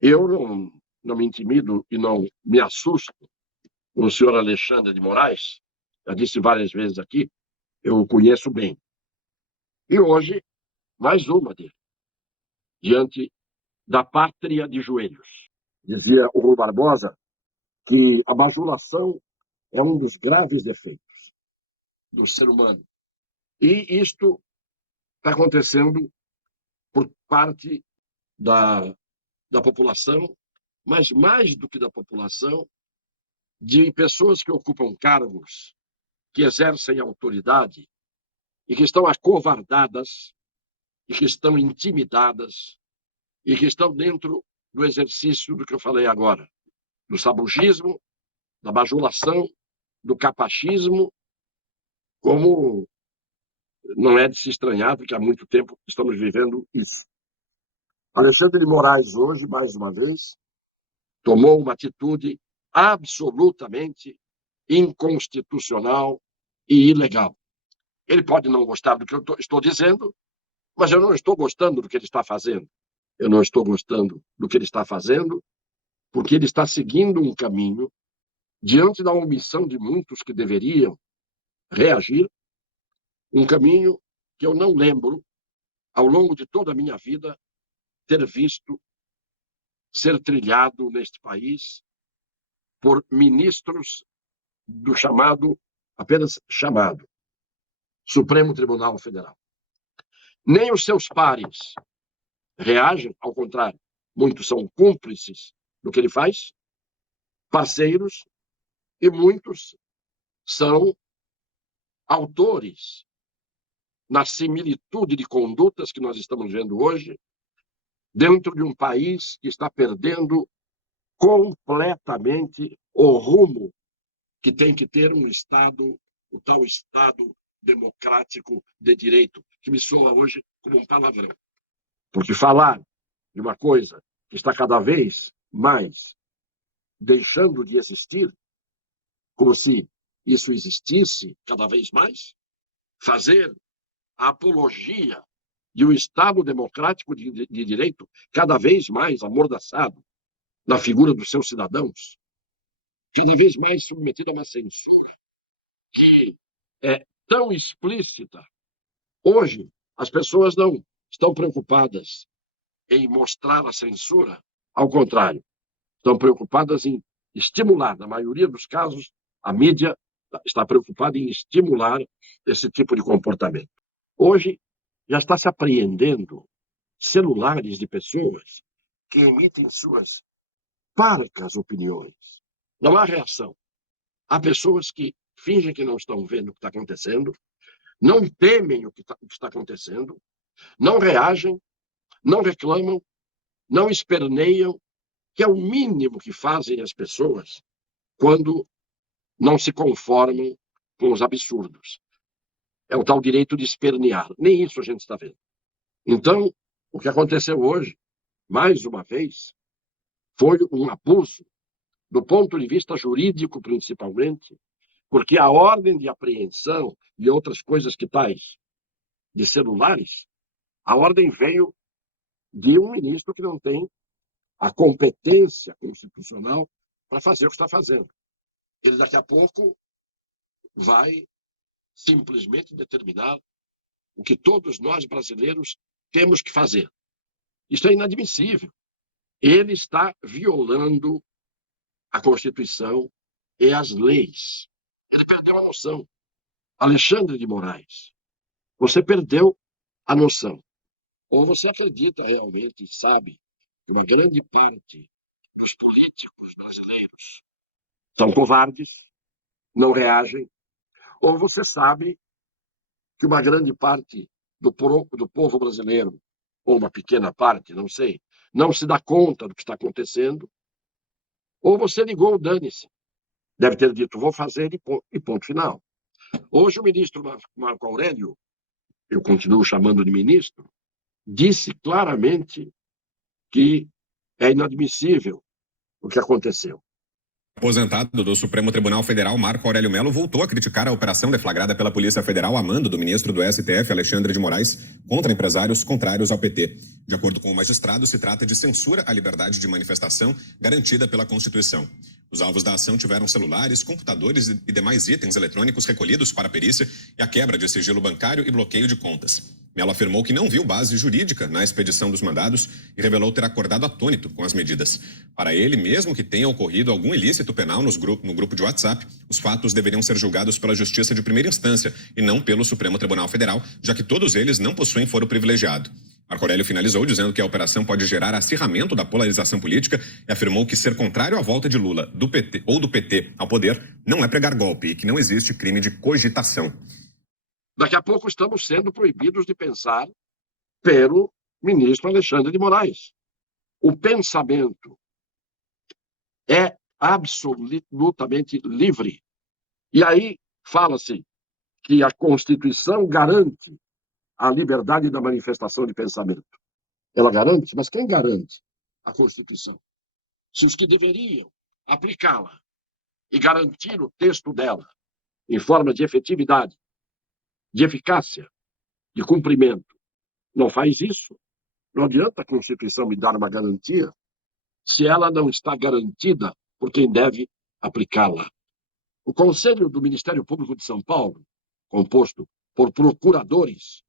Eu não me intimido e não me assusto com o senhor Alexandre de Moraes, já disse várias vezes aqui, eu o conheço bem. E hoje, mais uma dele, diante da pátria de joelhos. Dizia o Rui Barbosa que a bajulação é um dos graves defeitos do ser humano. E isto está acontecendo por parte da população, mas mais do que da população, de pessoas que ocupam cargos, que exercem autoridade e que estão acovardadas e que estão intimidadas e que estão dentro do exercício do que eu falei agora, do sabugismo, da bajulação, do capachismo, como não é de se estranhar, porque há muito tempo estamos vivendo isso. Alexandre de Moraes, hoje, mais uma vez, tomou uma atitude absolutamente inconstitucional e ilegal. Ele pode não gostar do que eu estou dizendo, mas eu não estou gostando do que ele está fazendo. Eu não estou gostando do que ele está fazendo, porque ele está seguindo um caminho diante da omissão de muitos que deveriam reagir, um caminho que eu não lembro, ao longo de toda a minha vida, ter visto ser trilhado neste país por ministros do chamado, apenas chamado, Supremo Tribunal Federal. Nem os seus pares reagem, ao contrário, muitos são cúmplices do que ele faz, parceiros, e muitos são autores na similitude de condutas que nós estamos vendo hoje, dentro de um país que está perdendo completamente o rumo que tem que ter um Estado, o tal Estado democrático de direito, que me soa hoje como um palavrão. Porque falar de uma coisa que está cada vez mais deixando de existir, como se isso existisse cada vez mais, fazer a apologia de um Estado democrático de direito cada vez mais amordaçado na figura dos seus cidadãos, cada vez mais submetido a uma censura que é tão explícita. Hoje, as pessoas não estão preocupadas em mostrar a censura, ao contrário, estão preocupadas em estimular, na maioria dos casos, a mídia está preocupada em estimular esse tipo de comportamento. Hoje, já está se apreendendo celulares de pessoas que emitem suas parcas opiniões. Não há reação. Há pessoas que fingem que não estão vendo o que está acontecendo, não temem o que está acontecendo, não reagem, não reclamam, não esperneiam, que é o mínimo que fazem as pessoas quando não se conformam com os absurdos. É o tal direito de espernear. Nem isso a gente está vendo. Então, o que aconteceu hoje, mais uma vez, foi um abuso, do ponto de vista jurídico, principalmente, porque a ordem de apreensão e outras coisas que tais de celulares, a ordem veio de um ministro que não tem a competência constitucional para fazer o que está fazendo. Ele daqui a pouco vai simplesmente determinar o que todos nós brasileiros temos que fazer. Isso é inadmissível. Ele está violando a Constituição e as leis. Ele perdeu a noção. Alexandre de Moraes, você perdeu a noção. Ou você acredita realmente e sabe que uma grande parte dos políticos brasileiros são covardes, não reagem, ou você sabe que uma grande parte do povo brasileiro, ou uma pequena parte, não sei, não se dá conta do que está acontecendo, ou você ligou o dane-se. Deve ter dito, vou fazer e ponto final. Hoje o ministro Marco Aurélio, eu continuo chamando de ministro, disse claramente que é inadmissível o que aconteceu. Aposentado do Supremo Tribunal Federal, Marco Aurélio Mello, voltou a criticar a operação deflagrada pela Polícia Federal a mando do ministro do STF, Alexandre de Moraes, contra empresários contrários ao PT. De acordo com o magistrado, se trata de censura à liberdade de manifestação garantida pela Constituição. Os alvos da ação tiveram celulares, computadores e demais itens eletrônicos recolhidos para a perícia e a quebra de sigilo bancário e bloqueio de contas. Mello afirmou que não viu base jurídica na expedição dos mandados e revelou ter acordado atônito com as medidas. Para ele, mesmo que tenha ocorrido algum ilícito penal no grupo de WhatsApp, os fatos deveriam ser julgados pela Justiça de primeira instância e não pelo Supremo Tribunal Federal, já que todos eles não possuem foro privilegiado. Marco Aurélio finalizou dizendo que a operação pode gerar acirramento da polarização política e afirmou que ser contrário à volta de Lula do PT ao poder não é pregar golpe e que não existe crime de cogitação. Daqui a pouco estamos sendo proibidos de pensar pelo ministro Alexandre de Moraes. O pensamento é absolutamente livre. E aí fala-se que a Constituição garante a liberdade da manifestação de pensamento. Ela garante, mas quem garante a Constituição? Se os que deveriam aplicá-la e garantir o texto dela em forma de efetividade, de eficácia, de cumprimento, não faz isso, não adianta a Constituição me dar uma garantia se ela não está garantida por quem deve aplicá-la. O Conselho do Ministério Público de São Paulo, composto por procuradores,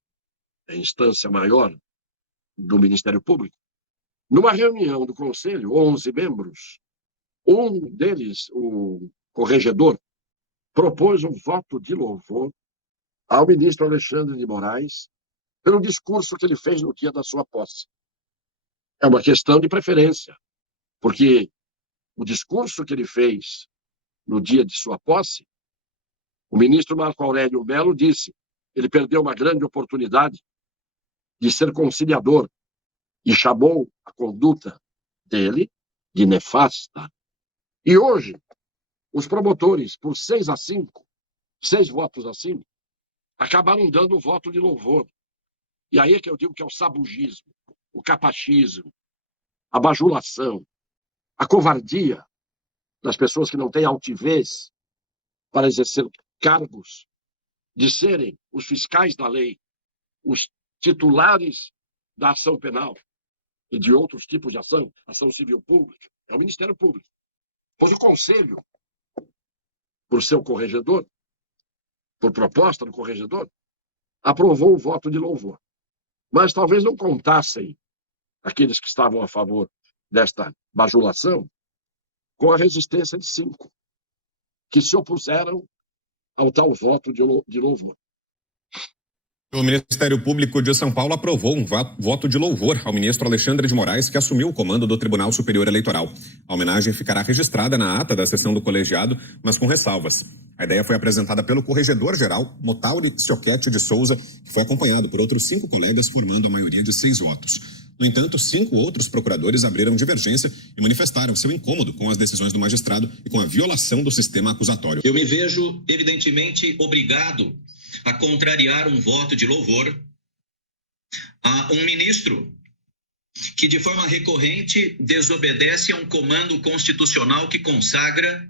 a instância maior do Ministério Público, numa reunião do Conselho, 11 membros, um deles, o corregedor, propôs um voto de louvor ao ministro Alexandre de Moraes pelo discurso que ele fez no dia da sua posse. É uma questão de preferência, porque o discurso que ele fez no dia de sua posse, o ministro Marco Aurélio Mello disse, ele perdeu uma grande oportunidade de ser conciliador e chamou a conduta dele de nefasta. E hoje, os promotores, por 6-5, 6 votos a 5, acabaram dando o voto de louvor. E aí é que eu digo que é o sabugismo, o capachismo, a bajulação, a covardia das pessoas que não têm altivez para exercer cargos, de serem os fiscais da lei, os titulares da ação penal e de outros tipos de ação civil pública, é o Ministério Público. Pois o Conselho, por seu corregedor, por proposta do corregedor, aprovou o voto de louvor. Mas talvez não contassem aqueles que estavam a favor desta bajulação com a resistência de 5, que se opuseram ao tal voto de louvor. O Ministério Público de São Paulo aprovou um voto de louvor ao ministro Alexandre de Moraes, que assumiu o comando do Tribunal Superior Eleitoral. A homenagem ficará registrada na ata da sessão do colegiado, mas com ressalvas. A ideia foi apresentada pelo corregedor-geral Motauri Sioquete de Souza, que foi acompanhado por outros 5 colegas, formando a maioria de 6 votos. No entanto, 5 outros procuradores abriram divergência e manifestaram seu incômodo com as decisões do magistrado e com a violação do sistema acusatório. Eu me vejo, evidentemente, obrigado a contrariar um voto de louvor a um ministro que, de forma recorrente, desobedece a um comando constitucional que consagra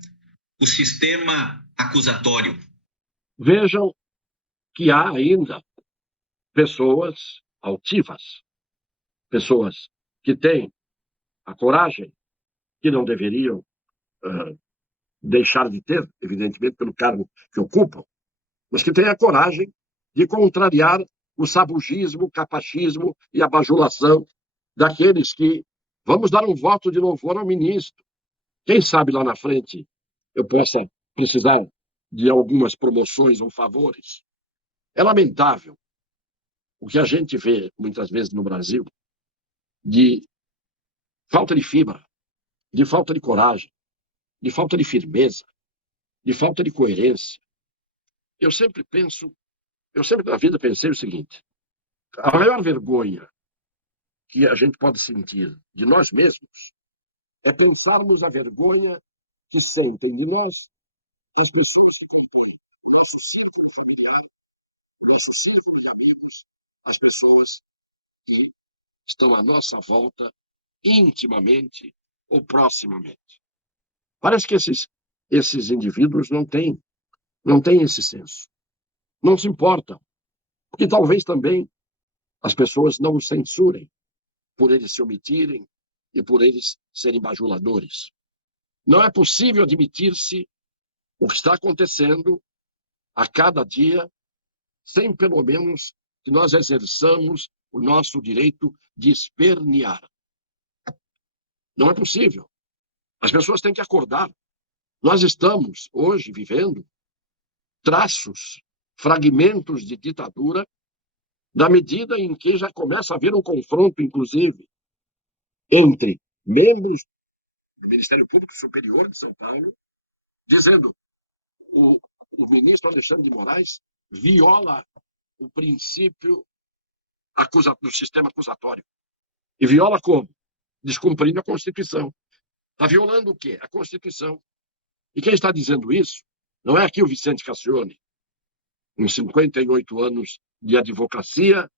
o sistema acusatório. Vejam que há ainda pessoas altivas, pessoas que têm a coragem que não deveriam deixar de ter, evidentemente, pelo cargo que ocupam, mas que têm a coragem de contrariar o sabugismo, o capachismo e a bajulação daqueles que vamos dar um voto de louvor ao ministro. Quem sabe lá na frente eu possa precisar de algumas promoções ou favores. É lamentável o que a gente vê muitas vezes no Brasil de falta de fibra, de falta de coragem, de falta de firmeza, de falta de coerência. Eu sempre na vida pensei o seguinte: a maior vergonha que a gente pode sentir de nós mesmos é pensarmos a vergonha que sentem de nós as pessoas que compõem o nosso círculo familiar, o nosso círculo de amigos, as pessoas que estão à nossa volta intimamente ou proximamente. Parece que esses indivíduos não têm esse senso. Não se importam. Porque talvez também as pessoas não os censurem por eles se omitirem e por eles serem bajuladores. Não é possível admitir-se o que está acontecendo a cada dia, sem pelo menos que nós exerçamos o nosso direito de espernear. Não é possível. As pessoas têm que acordar. Nós estamos, hoje, vivendo traços, fragmentos de ditadura, na medida em que já começa a haver um confronto, inclusive, entre membros do Ministério Público Superior de São Paulo, dizendo o, o ministro Alexandre de Moraes viola o princípio do sistema acusatório. E viola como? Descumprindo a Constituição. Está violando o quê? A Constituição. E quem está dizendo isso não é aqui o Vicente Cassione, com 58 anos de advocacia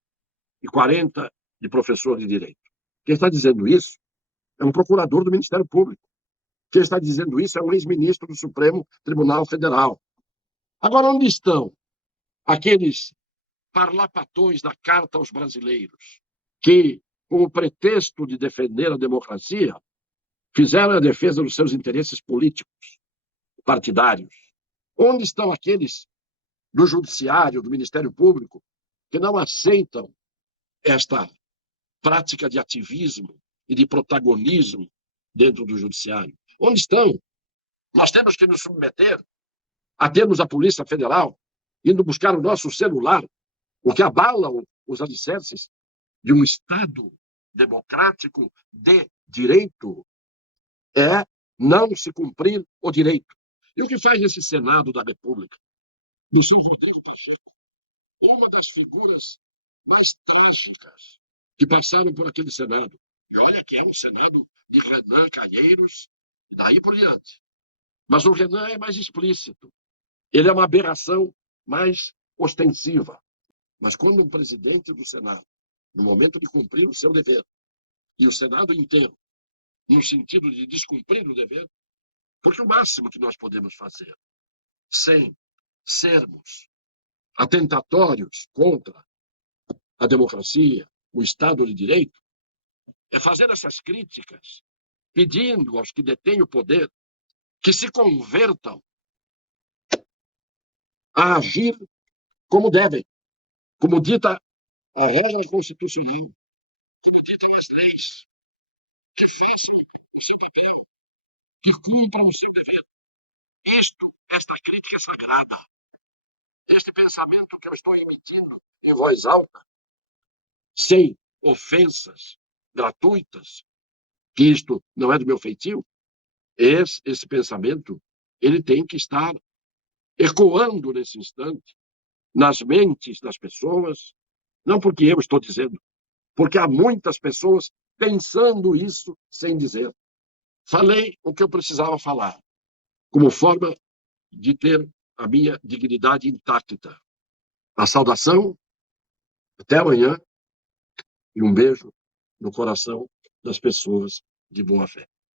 e 40 de professor de direito. Quem está dizendo isso é um procurador do Ministério Público. Quem está dizendo isso é um ex-ministro do Supremo Tribunal Federal. Agora, onde estão aqueles parlapatões da Carta aos Brasileiros que, com o pretexto de defender a democracia, fizeram a defesa dos seus interesses políticos, partidários? Onde estão aqueles do Judiciário, do Ministério Público, que não aceitam esta prática de ativismo e de protagonismo dentro do Judiciário? Onde estão? Nós temos que nos submeter a termos a Polícia Federal indo buscar o nosso celular, o que abala os alicerces de um Estado democrático de direito. É não se cumprir o direito. E o que faz esse Senado da República? Do senhor Rodrigo Pacheco, uma das figuras mais trágicas que passaram por aquele Senado. E olha que é um Senado de Renan Calheiros e daí por diante. Mas o Renan é mais explícito. Ele é uma aberração mais ostensiva. Mas quando um presidente do Senado, no momento de cumprir o seu dever, e o Senado inteiro, no sentido de descumprir o dever, porque o máximo que nós podemos fazer, sem sermos atentatórios contra a democracia, o Estado de Direito, é fazer essas críticas, pedindo aos que detêm o poder que se convertam a agir como devem, como dita a regra constitucional, como ditam as leis, que façam o seu papel, que cumpram o seu dever. Esta crítica é sagrada. Este pensamento que eu estou emitindo em voz alta, sem ofensas gratuitas, que isto não é do meu feitio, esse pensamento ele tem que estar ecoando nesse instante nas mentes das pessoas, não porque eu estou dizendo, porque há muitas pessoas pensando isso sem dizer. Falei o que eu precisava falar, como forma de ter a minha dignidade intacta. A saudação, até amanhã, e um beijo no coração das pessoas de boa fé.